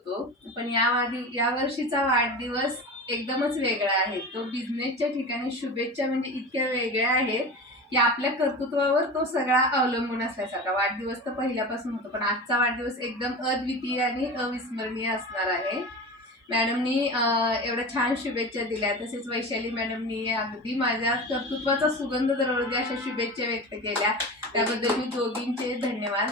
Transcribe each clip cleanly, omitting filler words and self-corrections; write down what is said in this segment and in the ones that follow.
तो, पण या वर्षीचा वाढदिवस एकदमच वेगळा आहे. तो बिझनेसच्या ठिकाणी शुभेच्छा म्हणजे इतक्या वेगळ्या आहेत की आपल्या कर्तृत्वावर तो सगळा अवलंबून असल्यासारखा. वाढदिवस तर पहिल्यापासून होतो, पण आजचा वाढदिवस एकदम अद्वितीय आणि अविस्मरणीय असणार आहे. मॅडमनी एवढ्या छान शुभेच्छा दिल्या, तसेच वैशाली मॅडमनी अगदी माझ्या कर्तृत्वाचा सुगंध दरवळू अशा शुभेच्छा व्यक्त केल्या, त्याबद्दल मी दोघींचे धन्यवाद.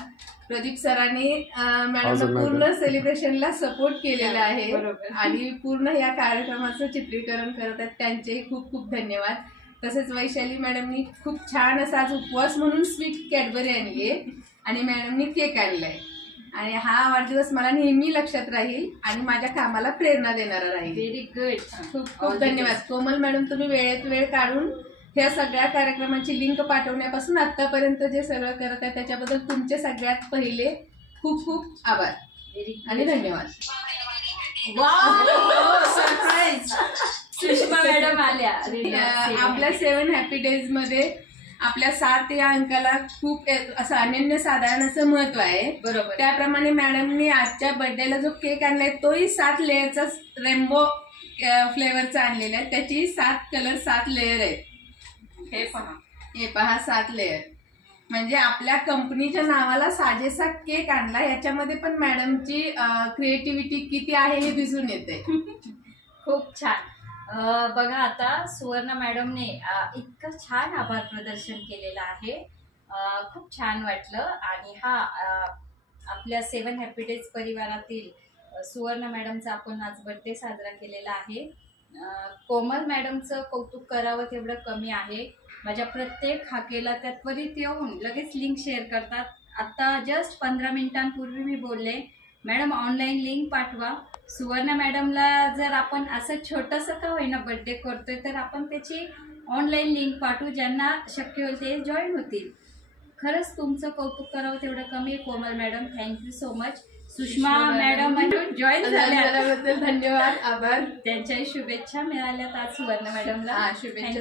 प्रदीप सरांनी मॅडमला पूर्ण सेलिब्रेशनला सपोर्ट केलेला आहे आणि पूर्ण या कार्यक्रमाचं चित्रीकरण करत आहेत, त्यांचेही खूप खूप धन्यवाद. तसेच वैशाली मॅडमनी खूप छान असा आज उपवास म्हणून स्वीट कॅडबरी आणली आहे आणि मॅडमनी केक आणलाय आणि हा वाढदिवस मला नेहमी लक्षात राहील आणि माझ्या कामाला प्रेरणा देणारा राहील. Very good. खूप खूप धन्यवाद. कोमल मॅडम, तुम्ही वेळेत वेळ काढून ह्या सगळ्या कार्यक्रमाची लिंक पाठवण्यापासून आतापर्यंत जे सगळं करत आहे त्याच्याबद्दल तुमचे सगळ्यात पहिले खूप खूप आभार आणि धन्यवाद. सरप्राईज. सुषमा मॅडम आल्या. आपल्या 7 हॅपी डेज मध्ये आपल्या 7 या अंकाला खूप असं अनन्यसाधारण असं महत्व आहे. बरोबर. त्याप्रमाणे मॅडमनी आजच्या बर्थडेला जो केक आणलाय तोही 7 लेअरचा रेनबो फ्लेवरचा आणलेला आहे. त्याची 7 कलर 7 लेअर आहेत. हे पहा 7 लेअर म्हणजे आपल्या कंपनीच्या नावाला साजेसा केक आणला. याच्यामध्ये पण मॅडमची क्रिएटिव्हिटी किती आहे हे दिसून येते. खूप छान. बघा आता सुवर्ण मॅडमने इतकं छान आभार प्रदर्शन केलेलं आहे. खूप छान वाटलं. आणि हा आपल्या 7 हॅपी डेज परिवारातील सुवर्ण मॅडमचा आपण आज बर्थडे साजरा केलेला आहे. कोमल मॅडमचं कौतुक करावं तेवढं कमी आहे. माझ्या प्रत्येक हाकेला त्या त्वरित येऊन लगेच लिंक शेअर करतात. आता जस्ट 15 मिनिटांपूर्वी मी बोलले, मॅडम ऑनलाईन लिंक पाठवा. सुवर्ण मॅडमला जर आपण असं छोटंसं का होईना बर्थडे करतोय तर आपण त्याची ऑनलाईन लिंक पाठवू, ज्यांना शक्य होईल ते जॉईन होतील. खरंच तुमचं कौतुक करावं तेवढं कमी आहे. Komal madam, thank you so much. Sushma madam join झाल्याबद्दल धन्यवाद, आभार. त्यांच्याही शुभेच्छा मिळाल्यात आज सुवर्ण मॅडमला. शुभेच्छा.